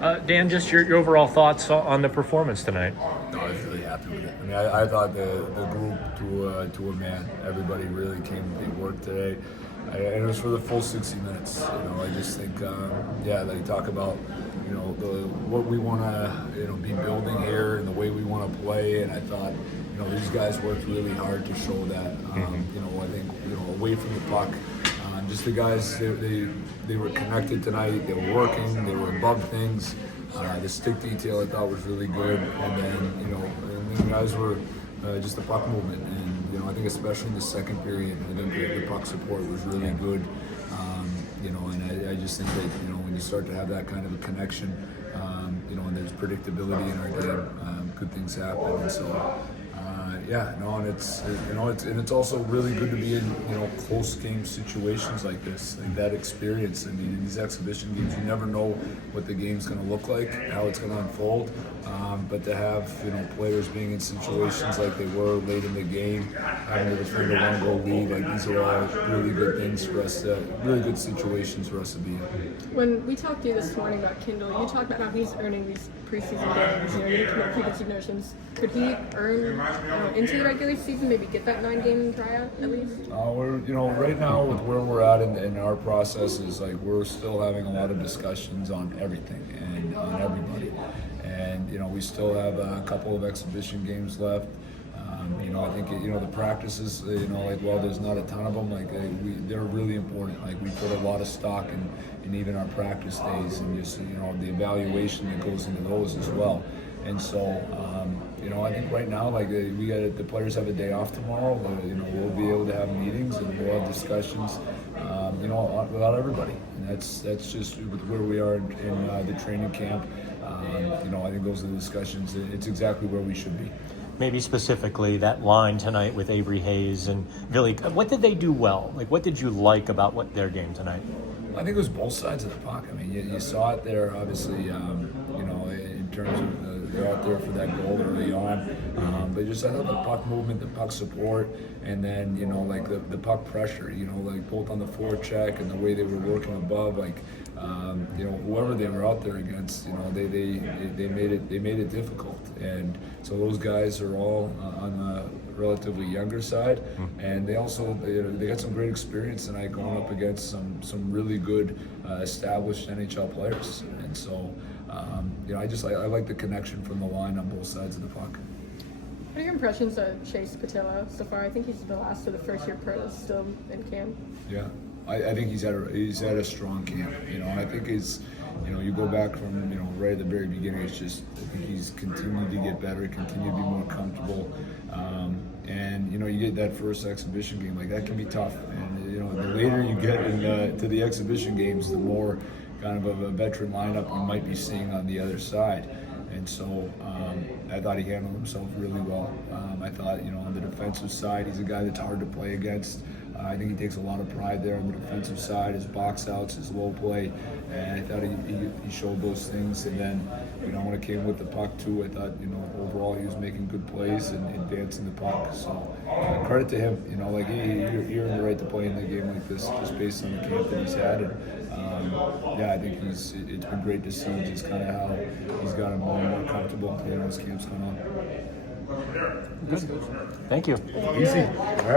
Dan, just your overall thoughts on the performance tonight. No, I was really happy with it. I mean, I thought the group to a man, everybody really came. They worked today, and it was for the full 60 minutes. I just think, they talk about what we want to be building here and the way we want to play. And I thought these guys worked really hard to show that. I think away from the puck. Just the guys, they were connected tonight. They were working. They were above things. The stick detail I thought was really good, and then the guys were just the puck movement, and I think especially in the second period, I think the puck support was really good. And I just think that when you start to have that kind of a connection, and there's predictability in our game, good things happen, and so. And it's also really good to be in close game situations like this, like that experience. I mean, in these exhibition games, you never know what the game's going to look like, how it's going to unfold. But to have players being in situations like they were late in the game, having to defend a one-goal lead, like these are all really good things for us. Really good situations for us to be in. When we talked to you this morning about Kindle, you talked about how he's earning these preseason games. You didn't commit preconceived notions. Could he earn into the regular season, maybe get that 9-game tryout at least? We're right now with where we're at in our process is like we're still having a lot of discussions on everything and on everybody, and we still have a couple of exhibition games left. I think the practices, while there's not a ton of them, they're really important. Like we put a lot of stock in even our practice days and just the evaluation that goes into those as well. And so, I think right now, the players have a day off tomorrow. We'll be able to have meetings and we'll have discussions, without everybody. And that's just with where we are in the training camp. I think those are the discussions. It's exactly where we should be. Maybe specifically that line tonight with Avery Hayes and Billy. What did they do well? What did you like about their game tonight? I think it was both sides of the puck. I mean, you saw it there, obviously, in terms of they're out there for that goal early on. But just I thought the puck movement, the puck support, and then, the puck pressure, both on the forecheck and the way they were working above, whoever they were out there against, they made it difficult. And so those guys are all on the relatively younger side, and they also they got some great experience tonight going up against some really good established NHL players. And so I like the connection from the line on both sides of the puck. What are your impressions of Chase Patilla so far? I think he's the last of the first-year pros still in camp. Yeah, I think he's had a strong camp. I think it's you go back from right at the very beginning. It's just I think he's continued to get better, continued to be more comfortable, and you get that first exhibition game that can be tough. And the later you get to the exhibition games, the more kind of a veteran lineup you might be seeing on the other side. And so I thought he handled himself really well. I thought, on the defensive side, he's a guy that's hard to play against. I think he takes a lot of pride there on the defensive side, his box outs, his low play, and I thought he showed those things. And then, when it came with the puck too, I thought, overall he was making good plays and advancing the puck. So credit to him. He earned the right to play in a game like this just based on the camp that he's had. And I think it's been great to see just kind of how he's gotten more and more comfortable as camp's gone on. Good. Thank you. Easy. All right.